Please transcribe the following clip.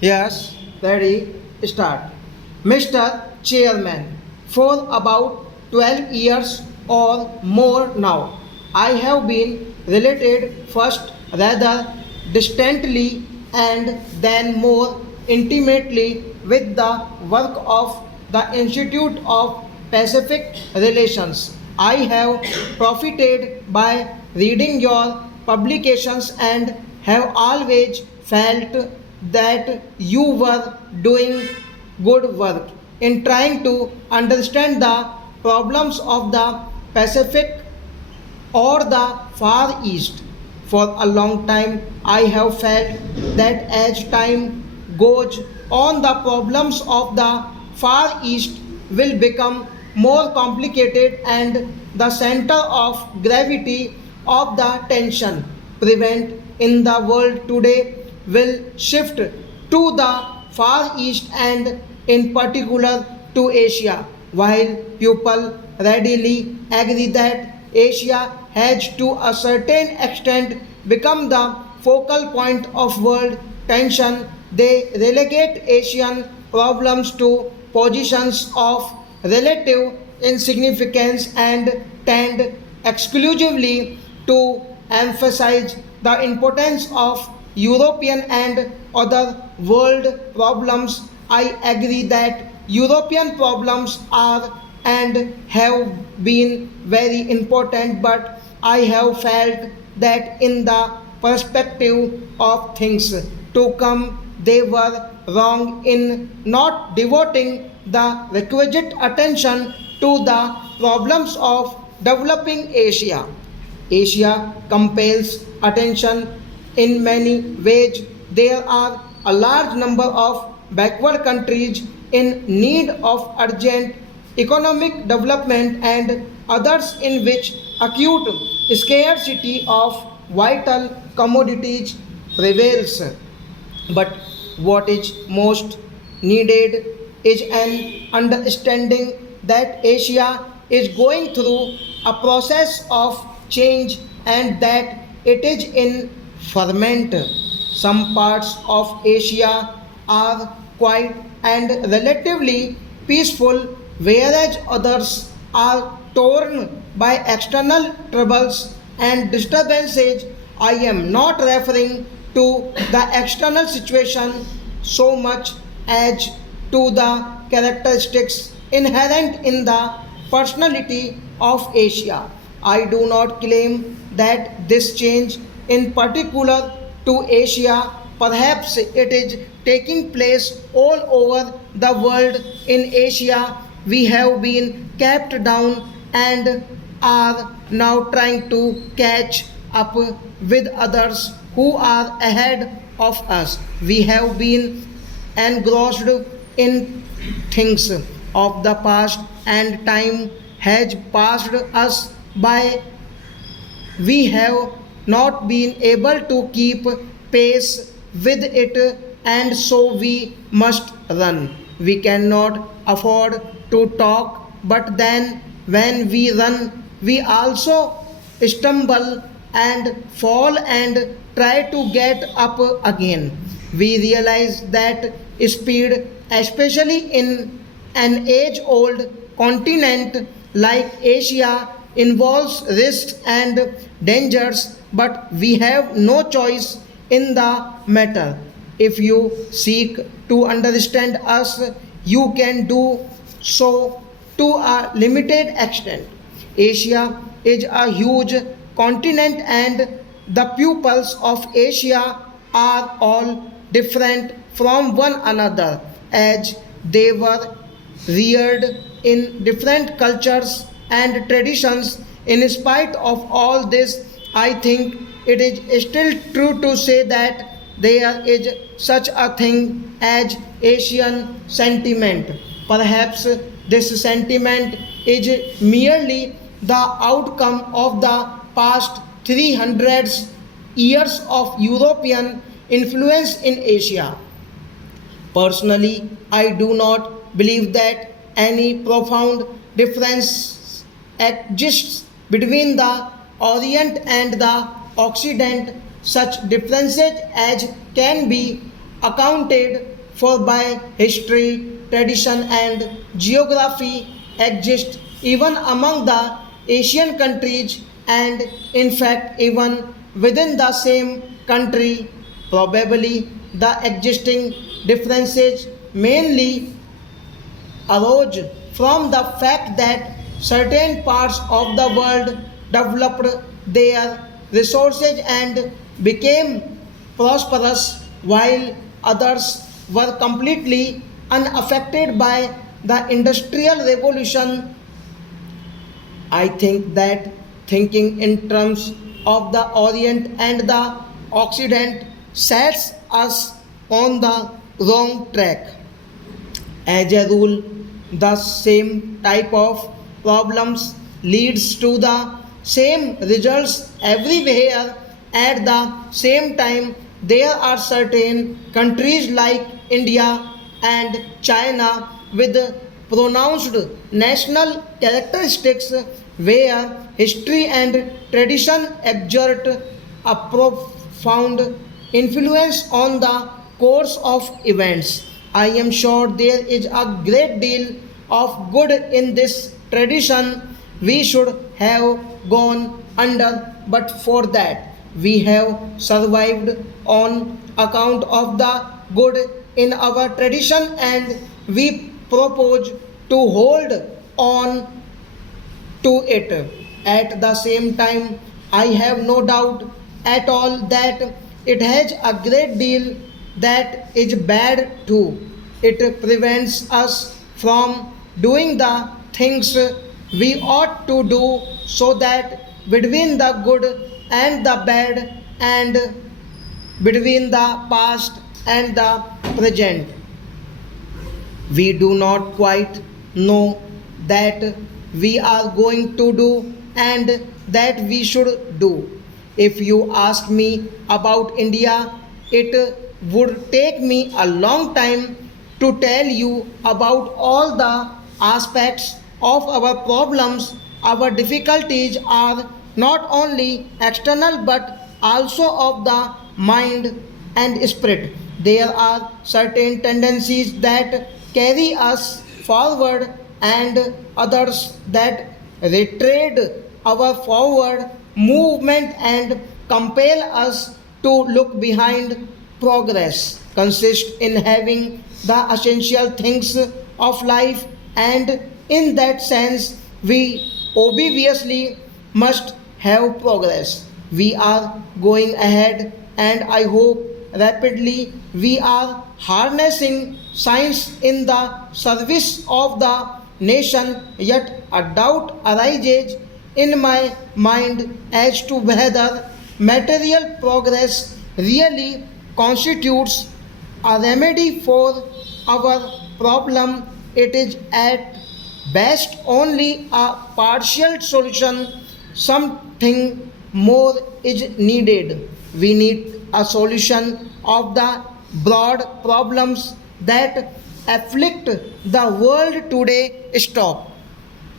Yes, ready, start. Mr. Chairman, for about 12 years or more now, I have been related first rather distantly and then more intimately with the work of the Institute of Pacific Relations. I have profited by reading your publications and have always felt that you were doing good work in trying to understand the problems of the Pacific or the Far East. For a long time, I have felt that as time goes on, the problems of the Far East will become more complicated and the center of gravity of the tension prevent in the world today will shift to the Far East and in particular to Asia. While people readily agree that Asia has to a certain extent become the focal point of world tension, they relegate Asian problems to positions of relative insignificance and tend exclusively to emphasize the importance of European and other world problems. I agree that European problems are and have been very important, but I have felt that in the perspective of things to come, they were wrong in not devoting the requisite attention to the problems of developing Asia. Asia compels attention in many ways. There are a large number of backward countries in need of urgent economic development and others in which acute scarcity of vital commodities prevails. But what is most needed is an understanding that Asia is going through a process of change and that it is in ferment. Some parts of Asia are quiet and relatively peaceful, whereas others are torn by external troubles and disturbances. I am not referring to the external situation so much as to the characteristics inherent in the personality of Asia. I do not claim that this change in particular to Asia, perhaps it is taking place all over the world. In Asia, we have been kept down and are now trying to catch up with others who are ahead of us. We have been engrossed in things of the past and time has passed us by. We have not been able to keep pace with it and so we must run. We cannot afford to talk, but then when we run, we also stumble and fall and try to get up again. We realize that speed, especially in an age old continent like Asia, involves risks and dangers, but we have no choice in the matter. If you seek to understand us, you can do so to a limited extent. Asia is a huge continent, and the peoples of Asia are all different from one another as they were reared in different cultures and traditions. In spite of all this, I think it is still true to say that there is such a thing as Asian sentiment. Perhaps this sentiment is merely the outcome of the past 300 years of European influence in Asia. Personally, I do not believe that any profound difference exists between the Orient and the Occident. Such differences as can be accounted for by history, tradition, and geography exist even among the Asian countries, and in fact, even within the same country. Probably the existing differences mainly arose from the fact that certain parts of the world developed their resources and became prosperous while others were completely unaffected by the industrial revolution. I think that thinking in terms of the Orient and the Occident sets us on the wrong track. As a rule, the same type of problems leads to the same results everywhere. At the same time, there are certain countries like India and China with pronounced national characteristics where history and tradition exert a profound influence on the course of events. I am sure there is a great deal of good in this tradition we should have gone under, but for that we have survived on account of the good in our tradition, and we propose to hold on to it. At the same time, I have no doubt at all that it has a great deal that is bad too. It prevents us from doing the things we ought to do, so that between the good and the bad, and between the past and the present, we do not quite know that we are going to do and that we should do. If you ask me about India, it would take me a long time to tell you about all the aspects of our problems. Our difficulties are not only external but also of the mind and spirit. There are certain tendencies that carry us forward and others that retrade our forward movement and compel us to look behind. Progress consists in having the essential things of life, and in that sense we obviously must have progress. We are going ahead, and I hope rapidly we are harnessing science in the service of the nation. Yet a doubt arises in my mind as to whether material progress really constitutes a remedy for our problem. It is at best only a partial solution. Something more is needed. We need a solution of the broad problems that afflict the world today. Stop.